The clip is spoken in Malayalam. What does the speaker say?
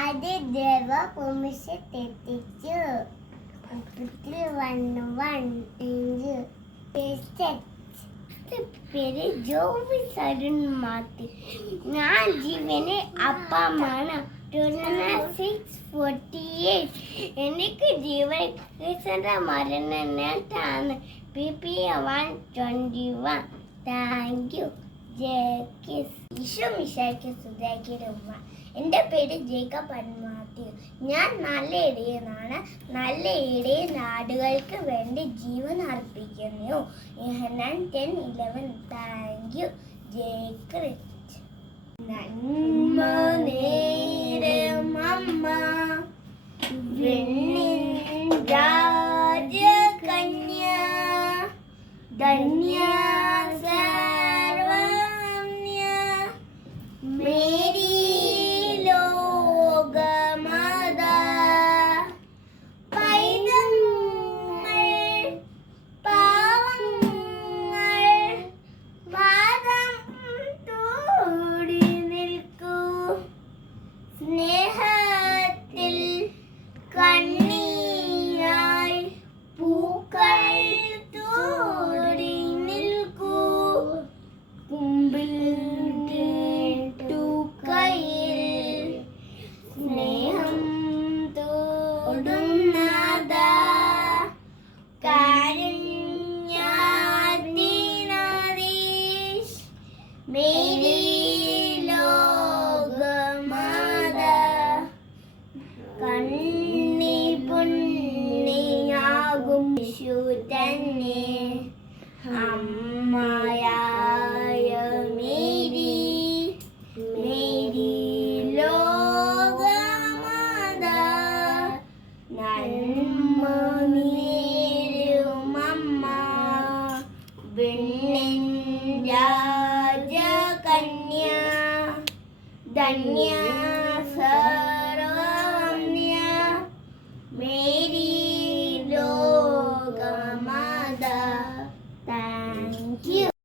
ആദ്യ ദേവ ഭൂമിശ തെറ്റിച്ചു. അപ്പത്തിൽ വണ്ണ് വണ്ണു പേര് ജോബി സരുൺ മാത്തി ഞാൻ ജീവന് അപ്പമാണ്. സിക്സ് എനിക്ക് ജീവന്റെ മരണ നേട്ടാണ് P P one twenty one. Thank you. Isho എന്റെ പേര് ജേക്കബ് അൻമാത്യു. ഞാൻ നല്ല ഇടയെന്നാണ് നല്ല ഇടയെ നാടുകൾക്ക് വേണ്ടി ജീവൻ അർപ്പിക്കുന്നു. ഞാൻ ടെൻ ഇലവൻ താങ്ക് യു ജേക്ക് നന്മ നേരം അമ്മ. ധന്യ തോടുന്നത കാരുണ്യാതിനദീശ് മേരി ലോകമാത കണ്ണി പുണ്ണിയാകും യേശു തന്നെ. അമ്മയായ പെണ്ണിൻ രാജകന്യ ധന്യ സർവമ്യ മേരി ലോകമാത താങ്ക് യു